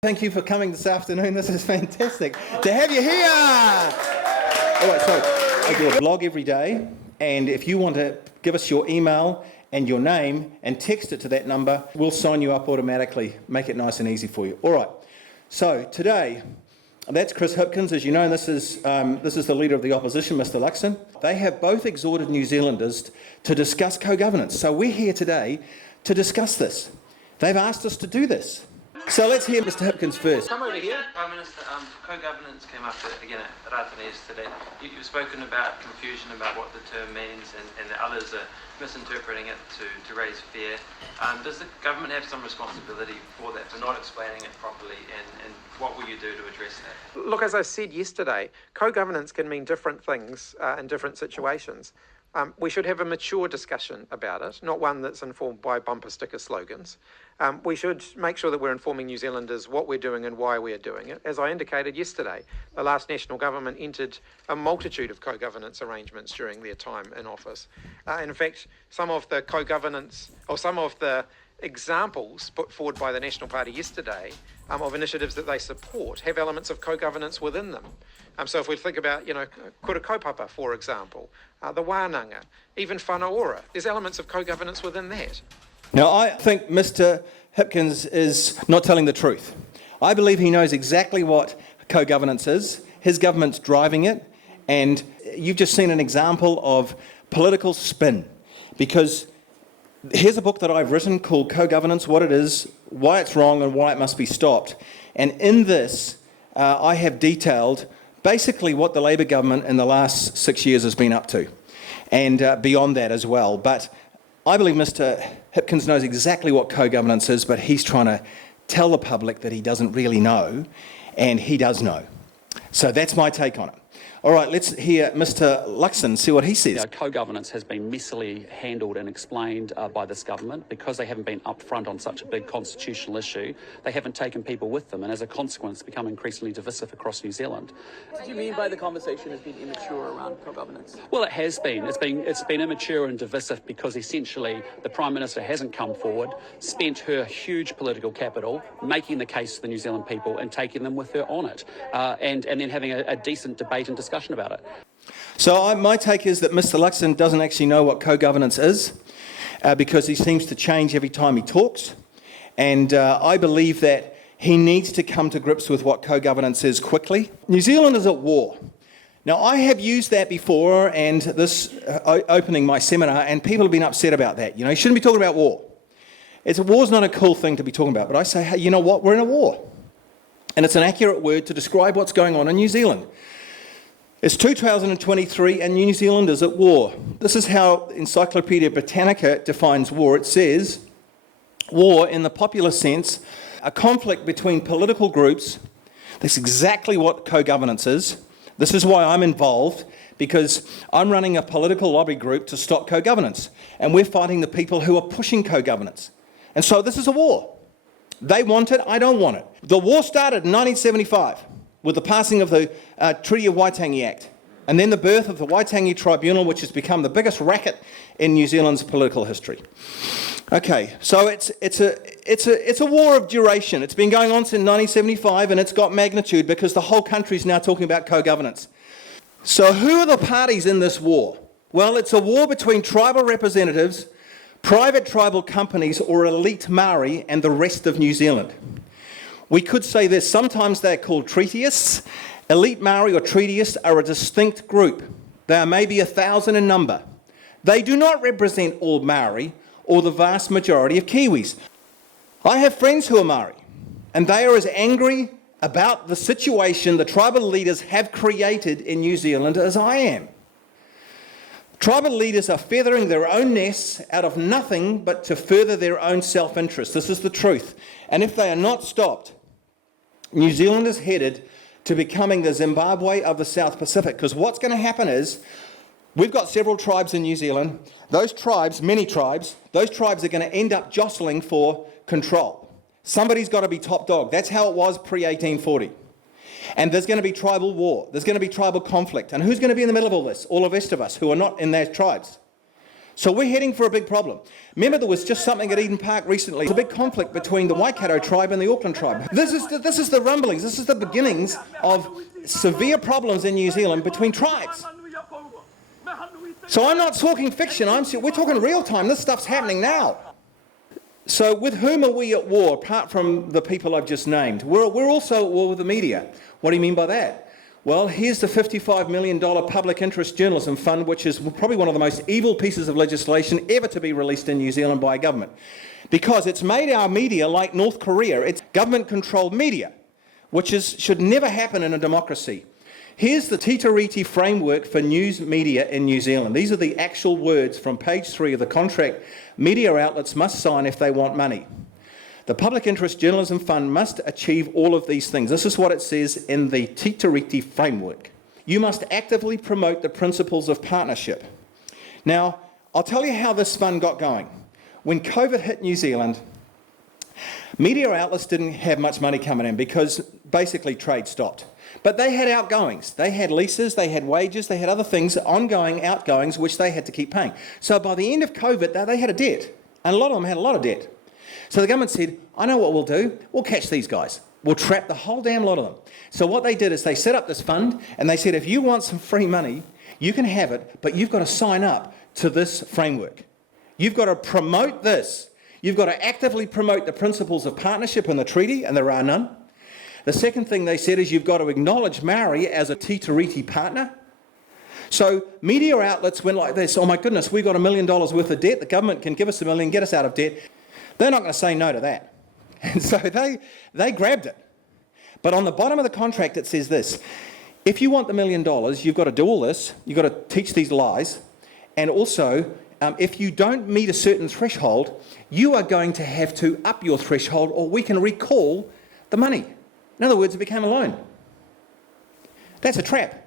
Thank you for coming this afternoon. This is fantastic to have you here. All right, so I do a blog every day, and if you want to give us your email and your name and text it to that number, we'll sign you up automatically, make it nice and easy for you. All right, so today, that's Chris Hipkins. As you know, this is the Leader of the Opposition, Mr Luxon. They have both exhorted New Zealanders to discuss co-governance. So we're here today to discuss this. They've asked us to do this. So let's hear Mr Hipkins first. Come over here. Prime Minister, co-governance came up again at Waitangi yesterday. You've spoken about confusion about what the term means and that others are misinterpreting it to raise fear. Does the government have some responsibility for that, for not explaining it properly, and what will you do to address that? Look, as I said yesterday, co-governance can mean different things in different situations. We should have a mature discussion about it, not one that's informed by bumper sticker slogans. We should make sure that we're informing New Zealanders what we're doing and why we're doing it. As I indicated yesterday, the last National Government entered a multitude of co-governance arrangements during their time in office. In fact, some of the co-governance, or some of the examples put forward by the National Party yesterday of initiatives that they support have elements of co-governance within them. So if we think about, kura kaupapa, for example, the wānanga, even whanaora, there's elements of co-governance within that. Now, I think Mr Hipkins is not telling the truth. I believe he knows exactly what co-governance is. His government's driving it, and you've just seen an example of political spin, because here's a book that I've written called Co-Governance, What It Is, Why It's Wrong and Why It Must Be Stopped. And in this, I have detailed basically what the Labour government in the last 6 years has been up to, and beyond that as well. But I believe Mr Hipkins knows exactly what co-governance is, but he's trying to tell the public that he doesn't really know, and he does know. So that's my take on it. All right, let's hear Mr Luxon, see what he says. Co-governance has been messily handled and explained by this government because they haven't been upfront on such a big constitutional issue. They haven't taken people with them, and as a consequence, become increasingly divisive across New Zealand. What do you mean by the conversation has been immature around co-governance? Well, it has been. It's been immature and divisive because essentially the Prime Minister hasn't come forward, spent her huge political capital making the case to the New Zealand people and taking them with her on it, and then having a decent debate and discussion about it. So my take is that Mr Luxon doesn't actually know what co-governance is, because he seems to change every time he talks, and I believe that he needs to come to grips with what co-governance is quickly. New Zealand is at war. Now, I have used that before, and this opening my seminar, and people have been upset about that. You shouldn't be talking about war. War's not a cool thing to be talking about, but I say, hey, you know what? We're in a war. And it's an accurate word to describe what's going on in New Zealand. It's 2023 and New Zealand is at war. This is how Encyclopedia Britannica defines war. It says, war in the popular sense, a conflict between political groups. That's exactly what co-governance is. This is why I'm involved, because I'm running a political lobby group to stop co-governance. And we're fighting the people who are pushing co-governance. And so this is a war. They want it, I don't want it. The war started in 1975. With the passing of the Treaty of Waitangi Act, and then the birth of the Waitangi Tribunal, which has become the biggest racket in New Zealand's political history. Okay, so it's a war of duration. It's been going on since 1975, and it's got magnitude because the whole country is now talking about co-governance. So who are the parties in this war? Well, it's a war between tribal representatives, private tribal companies, or elite Maori, and the rest of New Zealand. We could say this, sometimes they're called treatyists. Elite Maori or treatyists are a distinct group. They are maybe 1,000 in number. They do not represent all Maori or the vast majority of Kiwis. I have friends who are Maori, and they are as angry about the situation the tribal leaders have created in New Zealand as I am. Tribal leaders are feathering their own nests out of nothing but to further their own self-interest. This is the truth. And if they are not stopped, New Zealand is headed to becoming the Zimbabwe of the South Pacific, because what's going to happen is we've got several tribes in New Zealand. Those tribes, many tribes, those tribes are going to end up jostling for control. Somebody's got to be top dog. That's how it was pre-1840. And there's going to be tribal war. There's going to be tribal conflict. And who's going to be in the middle of all this? All the rest of us who are not in those tribes. So we're heading for a big problem. Remember, there was just something at Eden Park recently. There's a big conflict between the Waikato tribe and the Auckland tribe. This is the rumblings. This is the beginnings of severe problems in New Zealand between tribes. So I'm not talking fiction. We're talking real time. This stuff's happening now. So with whom are we at war, apart from the people I've just named? We're also at war with the media. What do you mean by that? Well, here's the $55 million public interest journalism fund, which is probably one of the most evil pieces of legislation ever to be released in New Zealand by a government. Because it's made our media like North Korea. It's government-controlled media, which should never happen in a democracy. Here's the Tiriti framework for news media in New Zealand. These are the actual words from page 3 of the contract media outlets must sign if they want money. The Public Interest Journalism Fund must achieve all of these things. This is what it says in the Tiriti framework. You must actively promote the principles of partnership. Now, I'll tell you how this fund got going. When COVID hit New Zealand, media outlets didn't have much money coming in because basically trade stopped. But they had outgoings. They had leases, they had wages, they had other things, ongoing outgoings, which they had to keep paying. So by the end of COVID, they had a debt. And a lot of them had a lot of debt. So the government said, I know what we'll do. We'll catch these guys. We'll trap the whole damn lot of them. So what they did is they set up this fund and they said, if you want some free money, you can have it, but you've got to sign up to this framework. You've got to promote this. You've got to actively promote the principles of partnership in the treaty, and there are none. The second thing they said is you've got to acknowledge Maori as a Tiriti partner. So media outlets went like this, oh my goodness, we've got $1 million worth of debt, the government can give us $1 million, get us out of debt. They're not going to say no to that. And so they grabbed it. But on the bottom of the contract it says this, if you want the $1 million, you've got to do all this, you've got to teach these lies, and also if you don't meet a certain threshold, you are going to have to up your threshold or we can recall the money. In other words, it became a loan. That's a trap.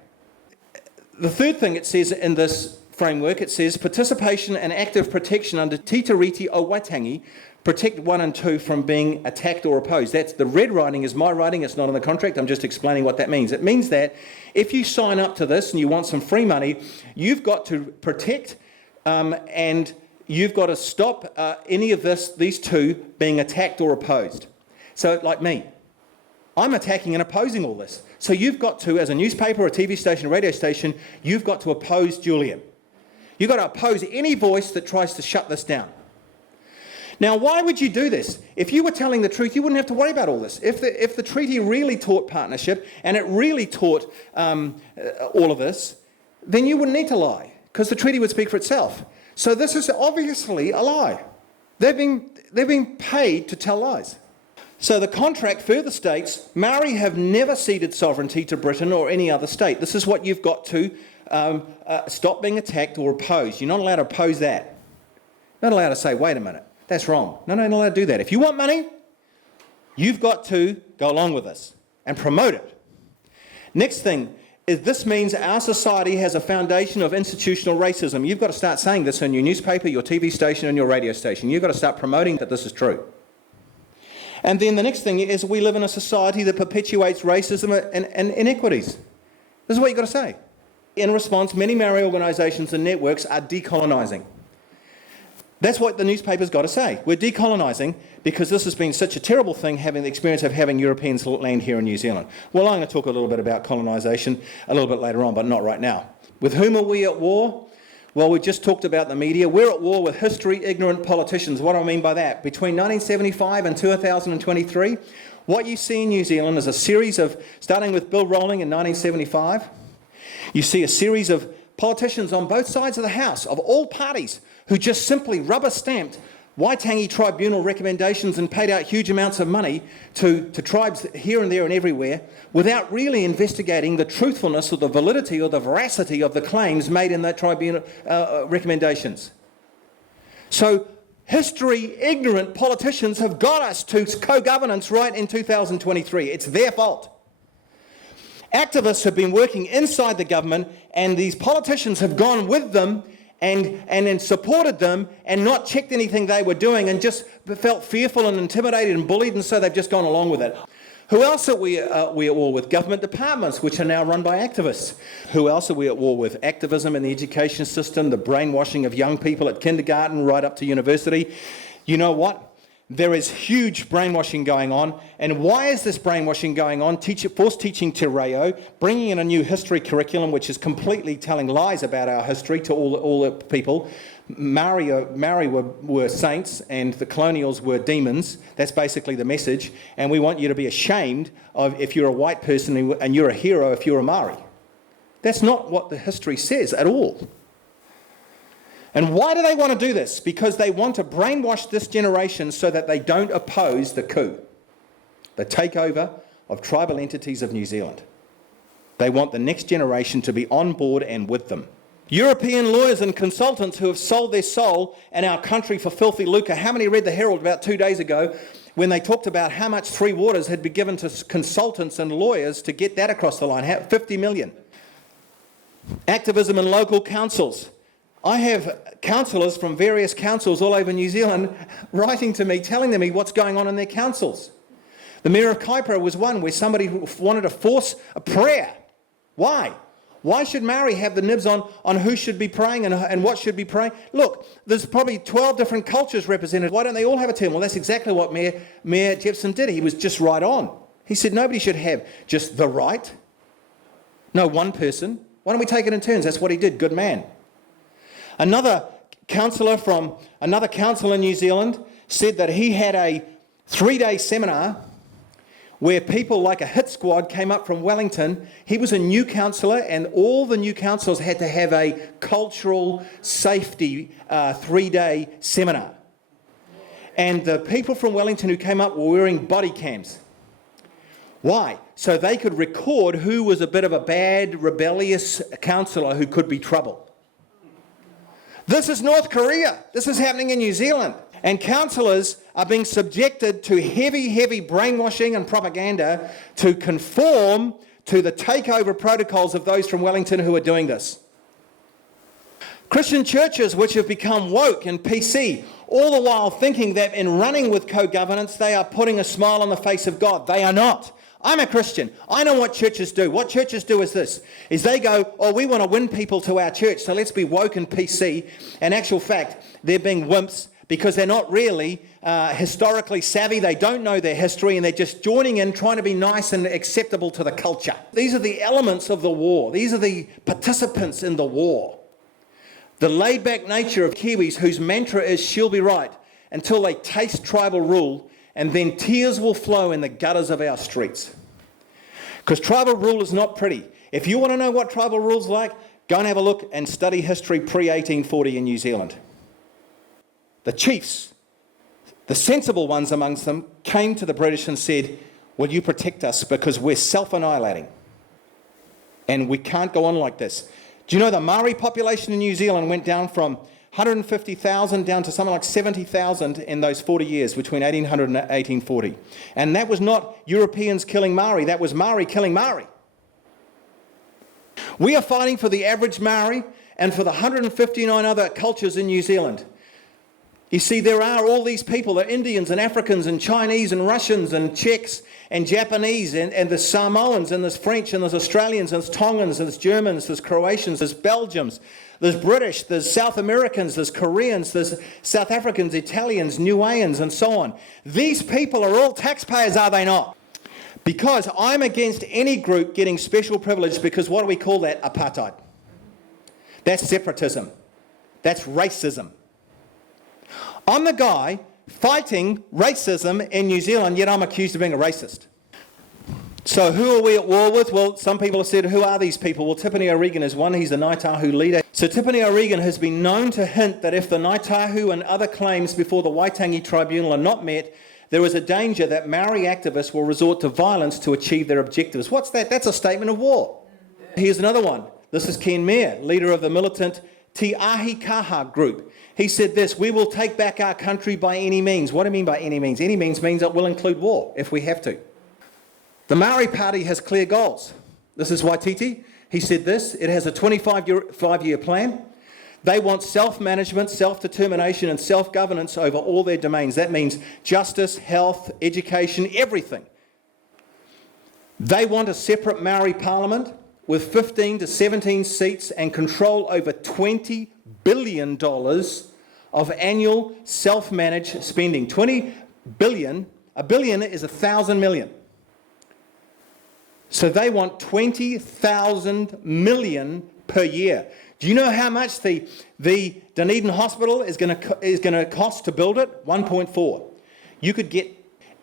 The third thing it says in this framework, it says participation and active protection under Te Tiriti o Waitangi, protect 1 and 2 from being attacked or opposed. That's the red writing is my writing, it's not in the contract, I'm just explaining what that means. It means that if you sign up to this and you want some free money, you've got to protect and you've got to stop any of these two being attacked or opposed. So like me, I'm attacking and opposing all this. So you've got to, as a newspaper, a TV station, a radio station, you've got to oppose Julian. You've got to oppose any voice that tries to shut this down. Now, why would you do this? If you were telling the truth, you wouldn't have to worry about all this. If the treaty really taught partnership and it really taught all of this, then you wouldn't need to lie because the treaty would speak for itself. So this is obviously a lie. They've been paid to tell lies. So the contract further states, Maori have never ceded sovereignty to Britain or any other state. This is what you've got to stop being attacked or opposed. You're not allowed to oppose that. You're not allowed to say, wait a minute, that's wrong. No, you're not allowed to do that. If you want money, you've got to go along with this and promote it. Next thing is this means our society has a foundation of institutional racism. You've got to start saying this in your newspaper, your TV station and your radio station. You've got to start promoting that this is true. And then the next thing is we live in a society that perpetuates racism and inequities. This is what you've got to say. In response, many Maori organisations and networks are decolonising. That's what the newspaper's got to say. We're decolonising because this has been such a terrible thing, having the experience of having Europeans land here in New Zealand. Well, I'm going to talk a little bit about colonisation a little bit later on, but not right now. With whom are we at war? Well, we just talked about the media. We're at war with history-ignorant politicians. What do I mean by that? Between 1975 and 2023, what you see in New Zealand is a series of, starting with Bill Rowling in 1975, you see a series of politicians on both sides of the House, of all parties, who just simply rubber-stamped Waitangi tribunal recommendations and paid out huge amounts of money to tribes here and there and everywhere without really investigating the truthfulness or the validity or the veracity of the claims made in that tribunal recommendations. So history-ignorant politicians have got us to co-governance right in 2023. It's their fault. Activists have been working inside the government and these politicians have gone with them and then supported them and not checked anything they were doing and just felt fearful and intimidated and bullied, and so they've just gone along with it. Who else are we at war with? Government departments, which are now run by activists. Who else are we at war with? Activism in the education system, the brainwashing of young people at kindergarten right up to university. You know what? There is huge brainwashing going on. And why is this brainwashing going on? Forced teaching te reo, bringing in a new history curriculum, which is completely telling lies about our history to all the people. Maori were saints and the colonials were demons. That's basically the message. And we want you to be ashamed of if you're a white person and you're a hero if you're a Maori. That's not what the history says at all. And why do they want to do this? Because they want to brainwash this generation so that they don't oppose the coup, the takeover of tribal entities of New Zealand. They want the next generation to be on board and with them. European lawyers and consultants who have sold their soul and our country for filthy lucre. How many read the Herald about 2 days ago when they talked about how much Three Waters had been given to consultants and lawyers to get that across the line? 50 million. Activism in local councils. I have councillors from various councils all over New Zealand writing to me, telling me what's going on in their councils. The Mayor of Kaipara was one where somebody wanted to force a prayer. Why? Why should Maori have the nibs on who should be praying and what should be praying? Look, there's probably 12 different cultures represented. Why don't they all have a turn? Well, that's exactly what Mayor Jepson did. He was just right on. He said nobody should have just the right. No, one person. Why don't we take it in turns? That's what he did. Good man. Another councillor from another council in New Zealand said that he had a 3-day seminar where people like a hit squad came up from Wellington. He was a new councillor and all the new councillors had to have a cultural safety 3-day seminar. And the people from Wellington who came up were wearing body cams. Why? So they could record who was a bit of a bad, rebellious councillor who could be trouble. This is North Korea. This is happening in New Zealand. And councillors are being subjected to heavy, heavy brainwashing and propaganda to conform to the takeover protocols of those from Wellington who are doing this. Christian churches which have become woke and PC, all the while thinking that in running with co-governance they are putting a smile on the face of God. They are not. I'm a Christian. I know what churches do. What churches do is this, is they go, oh, we want to win people to our church, so let's be woke and PC. In actual fact, they're being wimps because they're not really historically savvy. They don't know their history and they're just joining in, trying to be nice and acceptable to the culture. These are the elements of the war. These are the participants in the war. The laid-back nature of Kiwis whose mantra is, she'll be right, until they taste tribal rule, and then tears will flow in the gutters of our streets. Because tribal rule is not pretty. If you want to know what tribal rule's like, go and have a look and study history pre-1840 in New Zealand. The chiefs, the sensible ones amongst them, came to the British and said, will you protect us because we're self-annihilating and we can't go on like this. Do you know the Maori population in New Zealand went down from 150,000 down to something like 70,000 in those 40 years between 1800 and 1840. And that was not Europeans killing Maori, that was Maori killing Maori. We are fighting for the average Maori and for the 159 other cultures in New Zealand. You see, there are all these people, the Indians and Africans and Chinese and Russians and Czechs and Japanese and there's Samoans and there's French and there's Australians and there's Tongans and there's Germans, there's Croatians, there's Belgians, there's British, there's South Americans, there's Koreans, there's South Africans, Italians, Niueans and so on. These people are all taxpayers, are they not? Because I'm against any group getting special privilege because what do we call that? Apartheid. That's separatism. That's racism. I'm the guy fighting racism in New Zealand, yet I'm accused of being a racist. So who are we at war with? Well, some people have said, who are these people? Well, Tipene O'Regan is one. He's the Ngāi Tahu leader. So Tipene O'Regan has been known to hint that if the Ngāi Tahu and other claims before the Waitangi tribunal are not met, there is a danger that Maori activists will resort to violence to achieve their objectives. What's that? That's a statement of war. Here's another one. This is Ken Mayer, leader of the militant Te Ahi Kaha group. He said this, we will take back our country by any means. What do you mean by any means? Any means that will include war, if we have to. The Maori Party has clear goals. This is Waititi. He said this, it has a 25-year plan. They want self-management, self-determination and self-governance over all their domains. That means justice, health, education, everything. They want a separate Maori parliament with 15 to 17 seats and control over $20 billion of annual self-managed spending. 20 billion, a billion is 1,000 million. So they want 20,000 million per year. Do you know how much the Dunedin Hospital is going to cost to build it? 1.4. You could get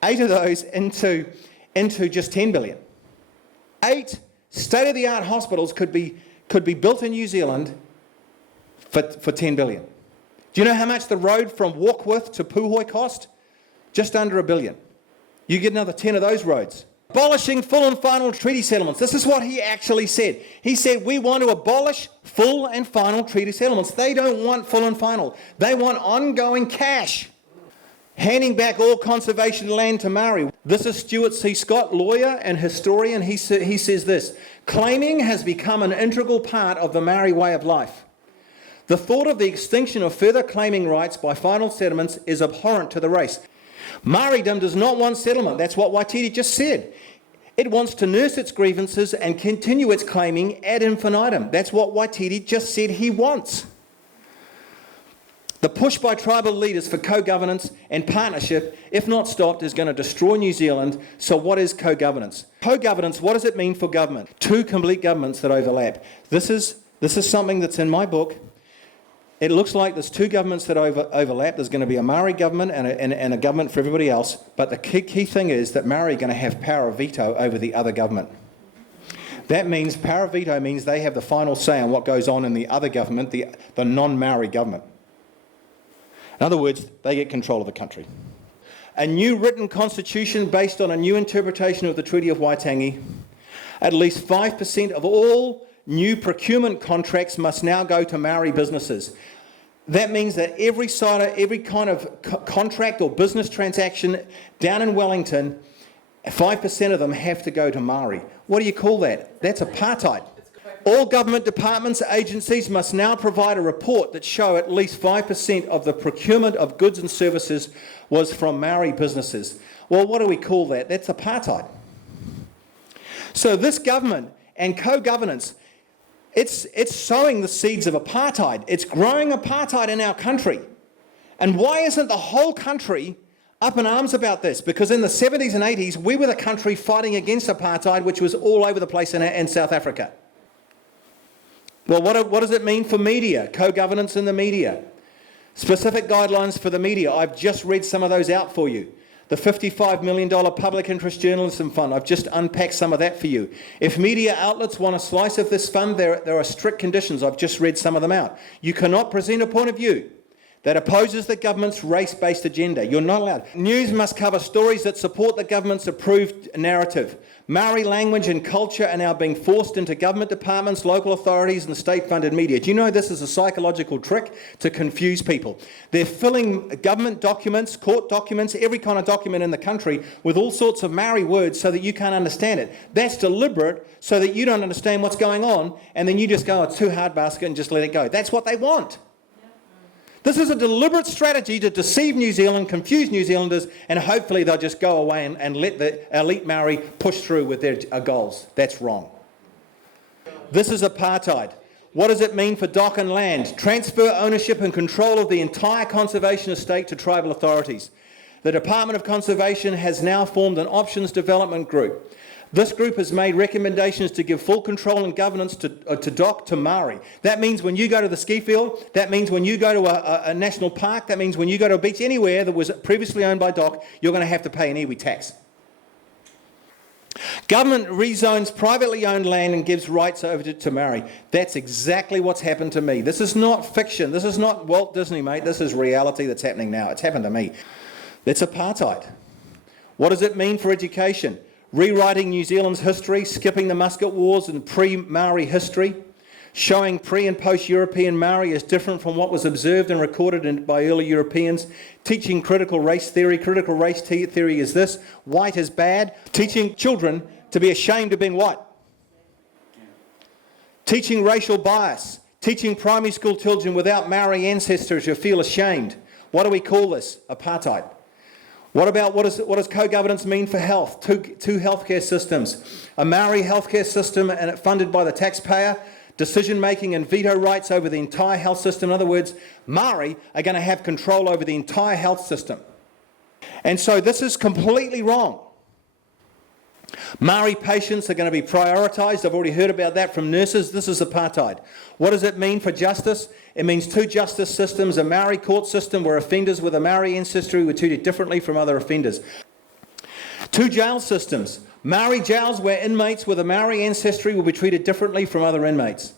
8 of those into just 10 billion. 8 state-of-the-art hospitals could be built in New Zealand for 10 billion. Do you know how much the road from Warkworth to Puhoi cost? Just under $1 billion. You get another 10 of those roads. Abolishing full and final treaty settlements. This is what he actually said. He said, we want to abolish full and final treaty settlements. They don't want full and final. They want ongoing cash. Handing back all conservation land to Maori. This is Stuart C. Scott, lawyer and historian. He says this: claiming has become an integral part of the Maori way of life. The thought of the extinction of further claiming rights by final settlements is abhorrent to the race. Maoridom does not want settlement. That's what Waitangi just said. It wants to nurse its grievances and continue its claiming ad infinitum. That's what Waitangi just said he wants. The push by tribal leaders for co-governance and partnership, if not stopped, is going to destroy New Zealand. So what is co-governance? Co-governance, what does it mean for government? 2 complete governments that overlap. This is something that's in my book. It looks like there's 2 governments that overlap. There's going to be a Maori government and a government for everybody else. But the key thing is that Maori are going to have power of veto over the other government. That means power of veto means they have the final say on what goes on in the other government, the non-Maori government. In other words, they get control of the country. A new written constitution based on a new interpretation of the Treaty of Waitangi. At least 5% of all new procurement contracts must now go to Maori businesses. That means that every kind of contract or business transaction down in Wellington, 5% of them have to go to Maori. What do you call that? That's apartheid. All government departments, agencies must now provide a report that show at least 5% of the procurement of goods and services was from Maori businesses. Well, what do we call that? That's apartheid. So this government and co-governance, it's sowing the seeds of apartheid. It's growing apartheid in our country. And why isn't the whole country up in arms about this? Because in the 70s and 80s, we were the country fighting against apartheid, which was all over the place in South Africa. Well, what does it mean for media? Co-governance in the media. Specific guidelines for the media. I've just read some of those out for you. The $55 million Public Interest Journalism Fund, I've just unpacked some of that for you. If media outlets want a slice of this fund, there are strict conditions. I've just read some of them out. You cannot present a point of view that opposes the government's race-based agenda. You're not allowed. News must cover stories that support the government's approved narrative. Maori language and culture are now being forced into government departments, local authorities and state-funded media. Do you know this is a psychological trick to confuse people? They're filling government documents, court documents, every kind of document in the country with all sorts of Maori words so that you can't understand it. That's deliberate so that you don't understand what's going on and then you just go, it's too hard basket and just let it go. That's what they want. This is a deliberate strategy to deceive New Zealand, confuse New Zealanders, and hopefully they'll just go away and let the elite Maori push through with their goals. That's wrong. This is apartheid. What does it mean for dock and land? Transfer ownership and control of the entire conservation estate to tribal authorities. The Department of Conservation has now formed an options development group. This group has made recommendations to give full control and governance to dock to Maori. That means when you go to the ski field, that means when you go to a national park, that means when you go to a beach anywhere that was previously owned by dock, you're going to have to pay an iwi tax. Government rezones privately owned land and gives rights over to Maori. That's exactly what's happened to me. This is not fiction. This is not Walt Disney, mate. This is reality that's happening now. It's happened to me. That's apartheid. What does it mean for education? Rewriting New Zealand's history, skipping the Musket Wars and pre-Maori history, showing pre- and post-European Maori as different from what was observed and recorded by early Europeans, teaching critical race theory. Critical race theory is this: white is bad, teaching children to be ashamed of being white, teaching racial bias, teaching primary school children without Maori ancestors to feel ashamed. What do we call this? Apartheid. What does co-governance mean for health? Two healthcare systems. A Maori healthcare system and it funded by the taxpayer, decision-making and veto rights over the entire health system. In other words, Maori are going to have control over the entire health system. And so this is completely wrong. Maori patients are going to be prioritised. I've already heard about that from nurses. This is apartheid. What does it mean for justice? It means two justice systems, a Maori court system where offenders with a Maori ancestry were treated differently from other offenders. Two jail systems, Maori jails where inmates with a Maori ancestry will be treated differently from other inmates.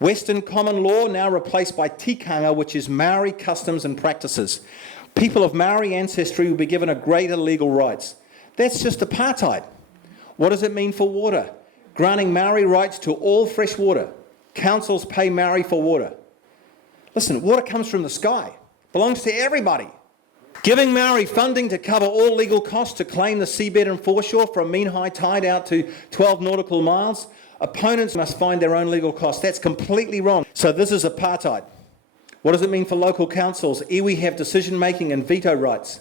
Western common law now replaced by tikanga, which is Maori customs and practices. People of Maori ancestry will be given a greater legal rights. That's just apartheid. What does it mean for water? Granting Maori rights to all fresh water. Councils pay Maori for water. Listen, water comes from the sky. Belongs to everybody. Giving Maori funding to cover all legal costs to claim the seabed and foreshore from mean high tide out to 12 nautical miles. Opponents must find their own legal costs. That's completely wrong. So this is apartheid. What does it mean for local councils? Iwi have decision-making and veto rights.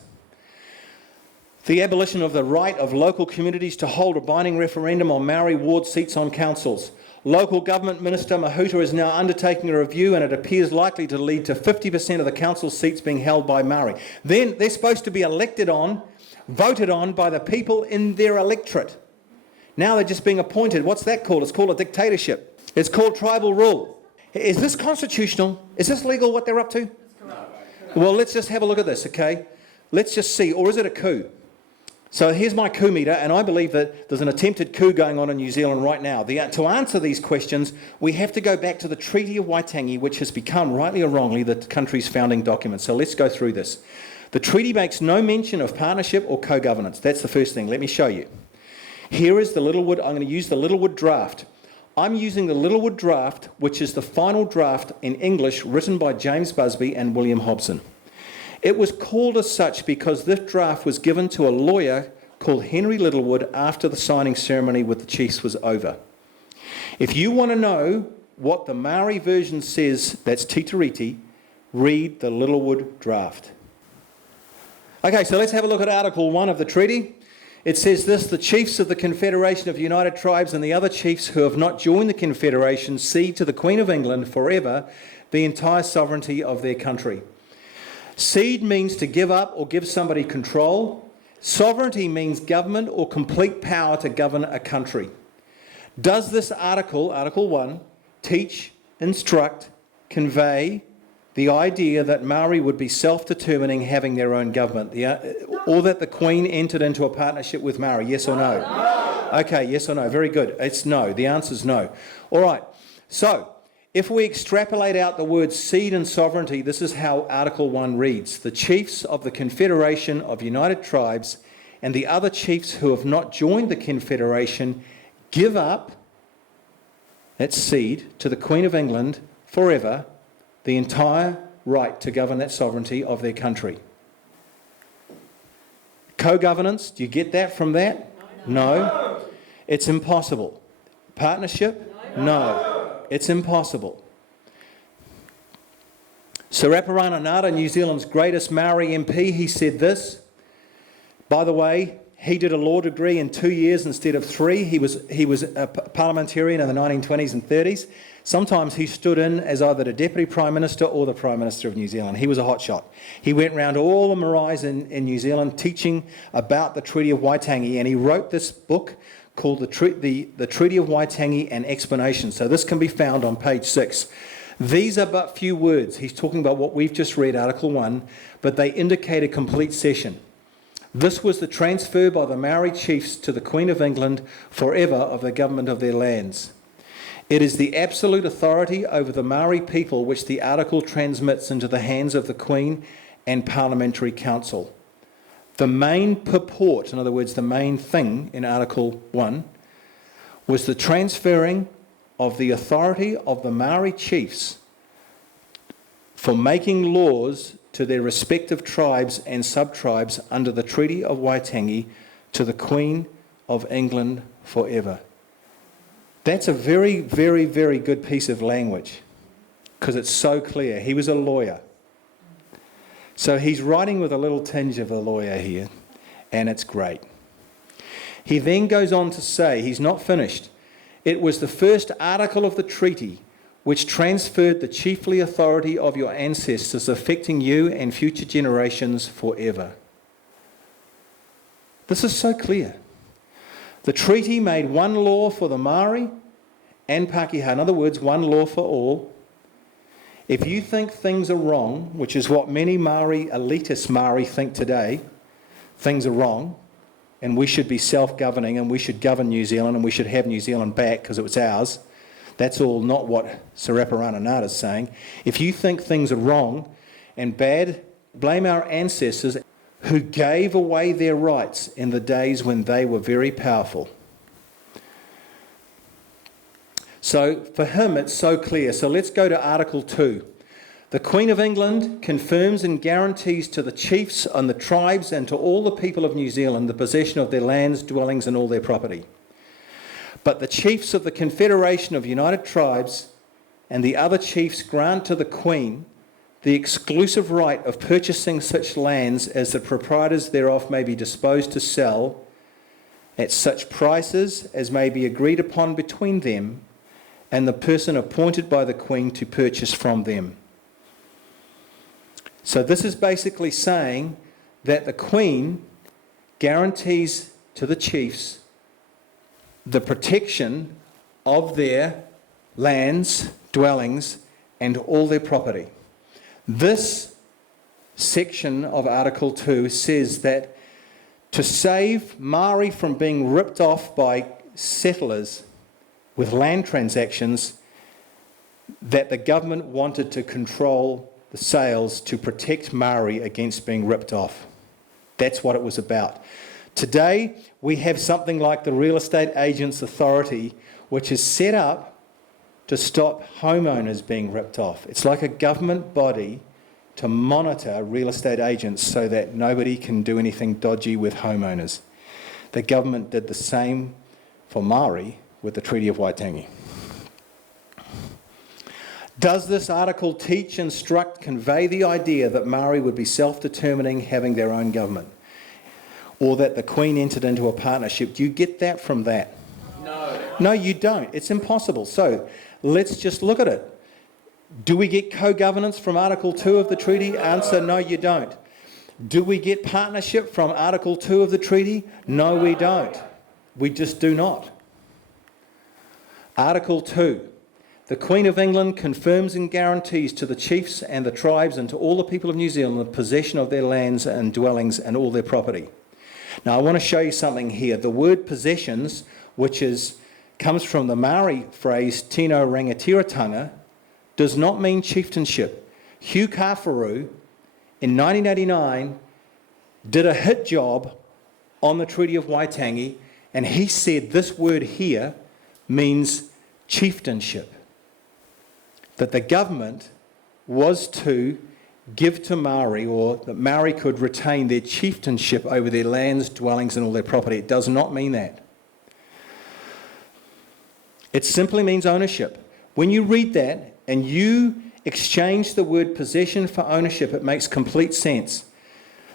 The abolition of the right of local communities to hold a binding referendum on Maori ward seats on councils. Local government minister Mahuta is now undertaking a review and it appears likely to lead to 50% of the council seats being held by Maori. Then they're supposed to be elected on, voted on by the people in their electorate. Now they're just being appointed. What's that called? It's called a dictatorship. It's called tribal rule. Is this constitutional? Is this legal what they're up to? Well, let's just have a look at this, okay? Let's just see. Or is it a coup? So here's my coup meter, and I believe that there's an attempted coup going on in New Zealand right now. To answer these questions, we have to go back to the Treaty of Waitangi, which has become, rightly or wrongly, the country's founding document. So let's go through this. The treaty makes no mention of partnership or co-governance. That's the first thing. Let me show you. Here is the Littlewood. I'm going to use the Littlewood draft. I'm using the Littlewood draft, which is the final draft in English written by James Busby and William Hobson. It was called as such because this draft was given to a lawyer called Henry Littlewood after the signing ceremony with the chiefs was over. If you want to know what the Maori version says, that's Titiriti, read the Littlewood draft. Okay, so let's have a look at Article 1 of the treaty. It says this: the chiefs of the Confederation of United Tribes and the other chiefs who have not joined the Confederation cede to the Queen of England forever the entire sovereignty of their country. Cede means to give up or give somebody control. Sovereignty means government or complete power to govern a country. Does this article, Article 1, teach, instruct, convey the idea that Maori would be self-determining, having their own government, or that the Queen entered into a partnership with Maori? Yes or no? No. Okay, yes or no? Very good. It's no. The answer is no. All right. So, if we extrapolate out the words cede and sovereignty, this is how Article 1 reads. The chiefs of the Confederation of United Tribes and the other chiefs who have not joined the Confederation give up, that's cede, to the Queen of England forever the entire right to govern that sovereignty of their country. Co-governance, do you get that from that? No. It's impossible. Partnership? No. It's impossible. Sir Apirana Nara, New Zealand's greatest Maori MP, he said this. By the way, he did a law degree in 2 years instead of 3. He was a parliamentarian in the 1920s and 30s. Sometimes he stood in as either the Deputy Prime Minister or the Prime Minister of New Zealand. He was a hotshot. He went round all the maraes in New Zealand teaching about the Treaty of Waitangi, and he wrote this book called the Treaty of Waitangi, an Explanation. So this can be found on page 6. These are but few words. He's talking about what we've just read, Article 1, but they indicate a complete cession. This was the transfer by the Maori chiefs to the Queen of England forever of the government of their lands. It is the absolute authority over the Maori people which the article transmits into the hands of the Queen and Parliamentary Council. The main purport, in other words, the main thing in Article 1, was the transferring of the authority of the Maori chiefs for making laws to their respective tribes and sub-tribes under the Treaty of Waitangi to the Queen of England forever. That's a very, very, very good piece of language because it's so clear. He was a lawyer. So he's writing with a little tinge of a lawyer here, and it's great. He then goes on to say, he's not finished, it was the first article of the treaty which transferred the chiefly authority of your ancestors, affecting you and future generations forever. This is so clear. The treaty made one law for the Maori and Pākehā, in other words, one law for all. If you think things are wrong, which is what many Maori, elitist Maori think today, things are wrong, and we should be self-governing, and we should govern New Zealand, and we should have New Zealand back because it was ours. That's all not what Saraparana Ngāta is saying. If you think things are wrong and bad, blame our ancestors who gave away their rights in the days when they were very powerful. So for him, it's so clear. So let's go to Article 2. The Queen of England confirms and guarantees to the chiefs and the tribes and to all the people of New Zealand the possession of their lands, dwellings and all their property. But the chiefs of the Confederation of United Tribes and the other chiefs grant to the Queen the exclusive right of purchasing such lands as the proprietors thereof may be disposed to sell at such prices as may be agreed upon between them and the person appointed by the Queen to purchase from them. So this is basically saying that the Queen guarantees to the chiefs the protection of their lands, dwellings, and all their property. This section of Article 2 says that to save Maori from being ripped off by settlers with land transactions, that the government wanted to control the sales to protect Maori against being ripped off. That's what it was about. Today, we have something like the Real Estate Agents Authority, which is set up to stop homeowners being ripped off. It's like a government body to monitor real estate agents so that nobody can do anything dodgy with homeowners. The government did the same for Maori with the Treaty of Waitangi. Does this article teach, instruct, convey the idea that Maori would be self-determining, having their own government? Or that the Queen entered into a partnership? Do you get that from that? No. No, you don't. It's impossible. So let's just look at it. Do we get co-governance from Article 2 of the treaty? Answer, no, you don't. Do we get partnership from Article 2 of the treaty? No, we don't. We just do not. Article 2. The Queen of England confirms and guarantees to the chiefs and the tribes and to all the people of New Zealand the possession of their lands and dwellings and all their property. Now, I want to show you something here. The word possessions, which comes from the Maori phrase tino rangatiratanga, does not mean chieftainship. Hugh Kāwharu, in 1989, did a hit job on the Treaty of Waitangi, and he said this word here means chieftainship. That the government was to give to Maori, or that Maori could retain their chieftainship over their lands, dwellings and all their property. It does not mean that. It simply means ownership. When you read that and you exchange the word possession for ownership, it makes complete sense.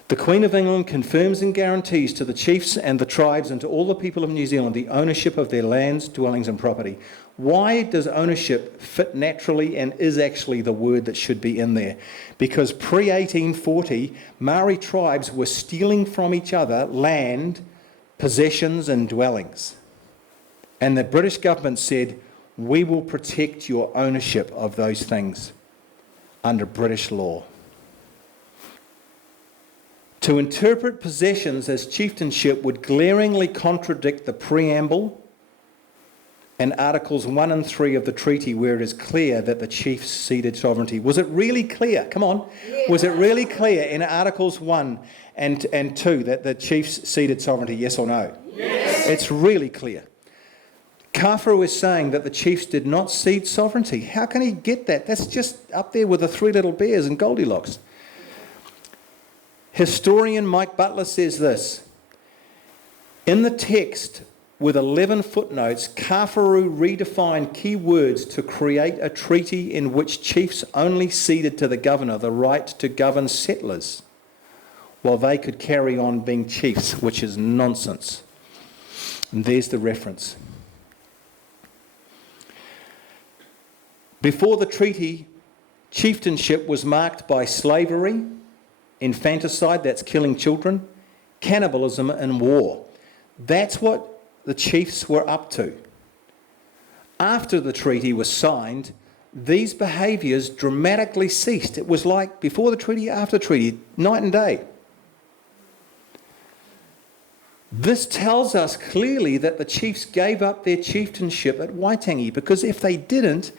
The Queen of England confirms and guarantees to the chiefs and the tribes and to all the people of New Zealand the ownership of their lands, dwellings and property. Why does ownership fit naturally and is actually the word that should be in there? Because pre-1840, Maori tribes were stealing from each other land, possessions and dwellings. And the British government said, we will protect your ownership of those things under British law. To interpret possessions as chieftainship would glaringly contradict the preamble and Articles 1 and 3 of the treaty, where it is clear that the chiefs ceded sovereignty. Was it really clear? Come on. Yeah. Was it really clear in Articles 1 and 2 that the chiefs ceded sovereignty, yes or no? Yes. It's really clear. Kāwharu is saying that the chiefs did not cede sovereignty. How can he get that? That's just up there with the Three Little Bears and Goldilocks. Historian Mike Butler says this: in the text with 11 footnotes, Kafaru redefined key words to create a treaty in which chiefs only ceded to the governor the right to govern settlers, while they could carry on being chiefs, which is nonsense. And there's the reference. Before the treaty, chieftainship was marked by slavery, infanticide, that's killing children, cannibalism and war. That's what the chiefs were up to. After the treaty was signed, these behaviours dramatically ceased. It was like before the treaty, after the treaty, night and day. This tells us clearly that the chiefs gave up their chieftainship at Waitangi, because if they didn't,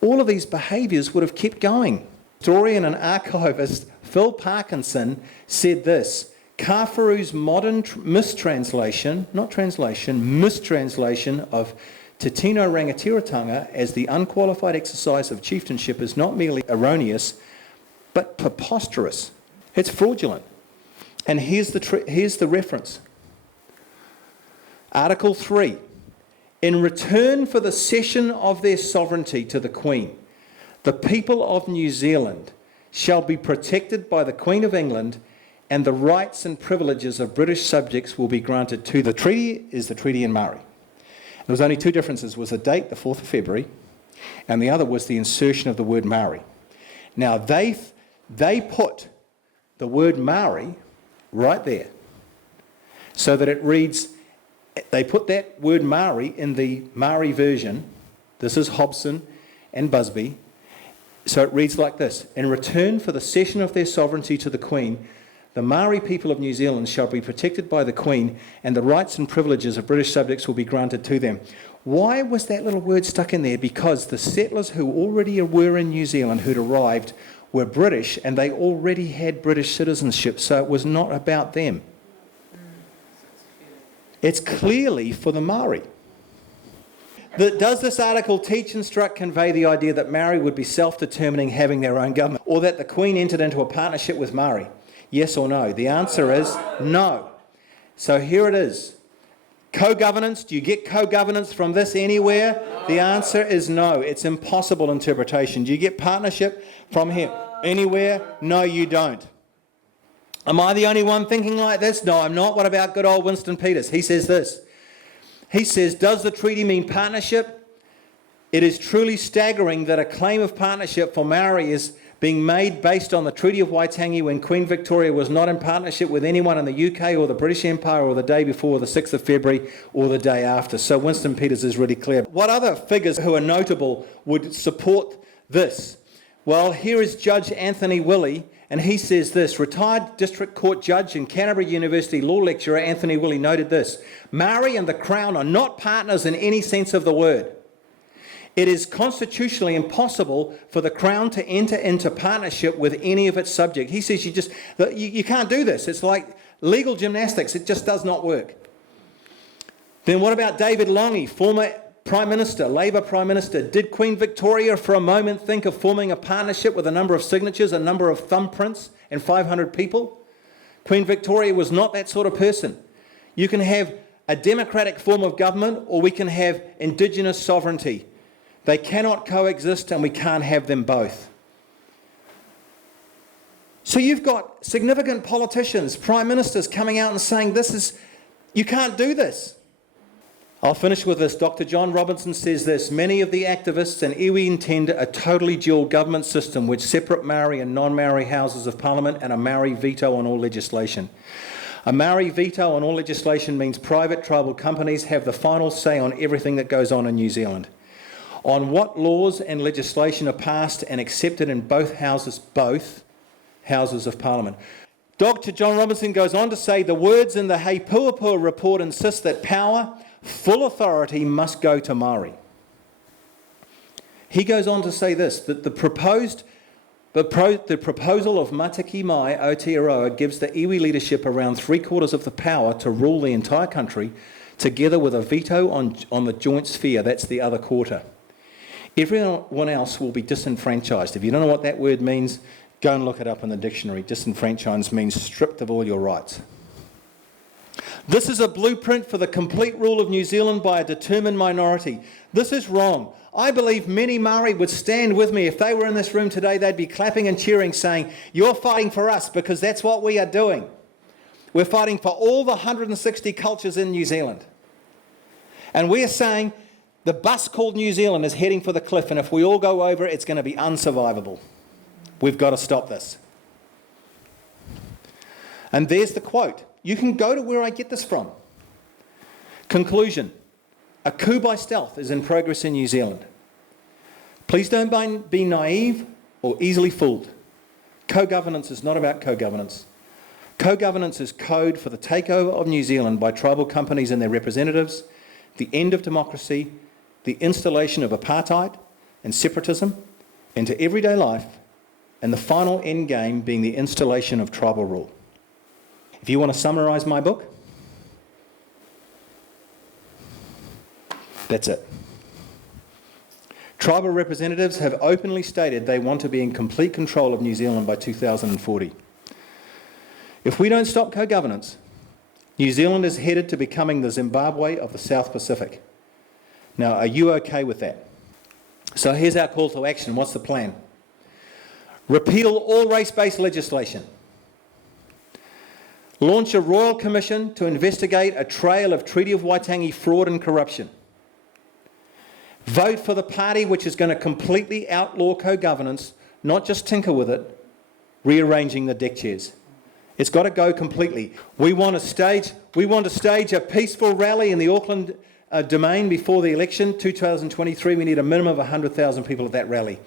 all of these behaviours would have kept going. Historian and archivist Phil Parkinson said this: Kafaru's modern mistranslation of Te Tino Rangatiratanga as the unqualified exercise of chieftainship is not merely erroneous, but preposterous. It's fraudulent. And here's the reference. Article 3. In return for the cession of their sovereignty to the Queen, the people of New Zealand shall be protected by the Queen of England, and the rights and privileges of British subjects will be granted to the treaty is the treaty in Maori. There was only two differences, was the date, the 4th of February, and the other was the insertion of the word Maori. Now they put the word Maori right there so that it reads, they put that word Maori in the Maori version. This is Hobson and Busby. So it reads like this: in return for the cession of their sovereignty to the Queen, the Maori people of New Zealand shall be protected by the Queen, and the rights and privileges of British subjects will be granted to them. Why was that little word stuck in there? Because the settlers who already were in New Zealand, who'd arrived, were British, and they already had British citizenship, so it was not about them. It's clearly for the Maori. Does this article teach, instruct, convey the idea that Maori would be self-determining, having their own government, or that the Queen entered into a partnership with Maori? Yes or no? The answer is no. So here it is. Co-governance, do you get co-governance from this anywhere? The answer is no. It's impossible interpretation. Do you get partnership from here anywhere? No, you don't. Am I the only one thinking like this? No, I'm not. What about good old Winston Peters? He says this. He says, does the treaty mean partnership? It is truly staggering that a claim of partnership for Maori is being made based on the Treaty of Waitangi when Queen Victoria was not in partnership with anyone in the UK or the British Empire or the day before the 6th of February or the day after. So Winston Peters is really clear. What other figures who are notable would support this? Well, here is Judge Anthony Willey, and he says this. Retired District Court Judge and Canterbury University Law Lecturer Anthony Willey noted this: Maori and the Crown are not partners in any sense of the word. It is constitutionally impossible for the Crown to enter into partnership with any of its subjects. He says you can't do this. It's like legal gymnastics. It just does not work. Then what about David Lange, former Prime Minister, Labour Prime Minister? Did Queen Victoria for a moment think of forming a partnership with a number of signatures, a number of thumbprints and 500 people? Queen Victoria was not that sort of person. You can have a democratic form of government, or we can have Indigenous sovereignty. They cannot coexist, and we can't have them both. So you've got significant politicians, prime ministers coming out and saying you can't do this. I'll finish with this. Dr. John Robinson says this: many of the activists and iwi intend a totally dual government system with separate Maori and non-Maori houses of parliament and a Maori veto on all legislation. A Maori veto on all legislation means private tribal companies have the final say on everything that goes on in New Zealand. On what laws and legislation are passed and accepted in both houses of parliament. Dr. John Robinson goes on to say the words in the Hei Puapua report insist that power, full authority, must go to Maori. He goes on to say this, that the proposal of Matiki Mai Aotearoa gives the iwi leadership around 3/4 of the power to rule the entire country, together with a veto on the joint sphere, that's the other quarter. Everyone else will be disenfranchised. If you don't know what that word means, go and look it up in the dictionary. Disenfranchised means stripped of all your rights. This is a blueprint for the complete rule of New Zealand by a determined minority. This is wrong. I believe many Māori would stand with me. If they were in this room today, they'd be clapping and cheering, saying, you're fighting for us, because that's what we are doing. We're fighting for all the 160 cultures in New Zealand. And we're saying the bus called New Zealand is heading for the cliff, and if we all go over, it's going to be unsurvivable. We've got to stop this. And there's the quote. You can go to where I get this from. Conclusion. A coup by stealth is in progress in New Zealand. Please don't be naive or easily fooled. Co-governance is not about co-governance. Co-governance is code for the takeover of New Zealand by tribal companies and their representatives, the end of democracy, the installation of apartheid and separatism into everyday life, and the final end game being the installation of tribal rule. If you want to summarise my book, that's it. Tribal representatives have openly stated they want to be in complete control of New Zealand by 2040. If we don't stop co-governance, New Zealand is headed to becoming the Zimbabwe of the South Pacific. Now, are you okay with that? So here's our call to action. What's the plan? Repeal all race-based legislation. Launch a royal commission to investigate a trail of Treaty of Waitangi fraud and corruption. Vote for the party which is going to completely outlaw co-governance, not just tinker with it, rearranging the deck chairs. It's got to go completely. We want to stage a peaceful rally in the Auckland domain before the election, 2023. We need a minimum of 100,000 people at that rally.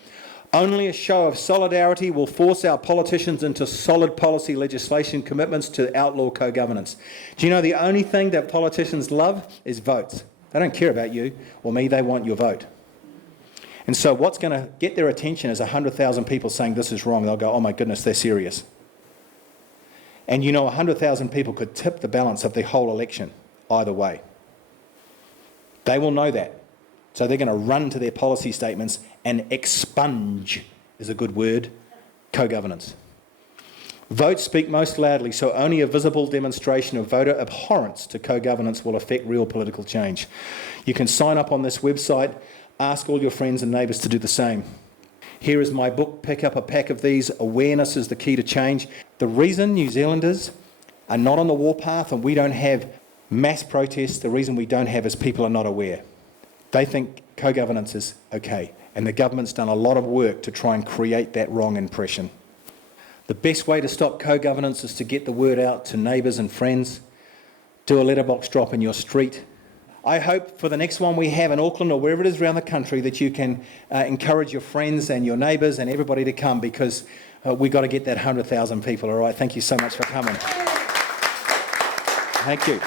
Only a show of solidarity will force our politicians into solid policy legislation commitments to outlaw co-governance. Do you know the only thing that politicians love is votes? They don't care about you or me, they want your vote. And so what's going to get their attention is 100,000 people saying this is wrong. They'll go, oh my goodness, they're serious. And you know 100,000 people could tip the balance of the whole election either way. They will know that. So they're going to run to their policy statements and expunge, is a good word, co-governance. Votes speak most loudly, so only a visible demonstration of voter abhorrence to co-governance will affect real political change. You can sign up on this website, ask all your friends and neighbours to do the same. Here is my book, pick up a pack of these. Awareness is the key to change. The reason New Zealanders are not on the warpath and we don't have mass protests, the reason we don't have is people are not aware. They think co-governance is okay, and the government's done a lot of work to try and create that wrong impression. The best way to stop co-governance is to get the word out to neighbours and friends. Do a letterbox drop in your street. I hope for the next one we have in Auckland or wherever it is around the country that you can encourage your friends and your neighbours and everybody to come, because we've got to get that 100,000 people, all right? Thank you so much for coming. Thank you.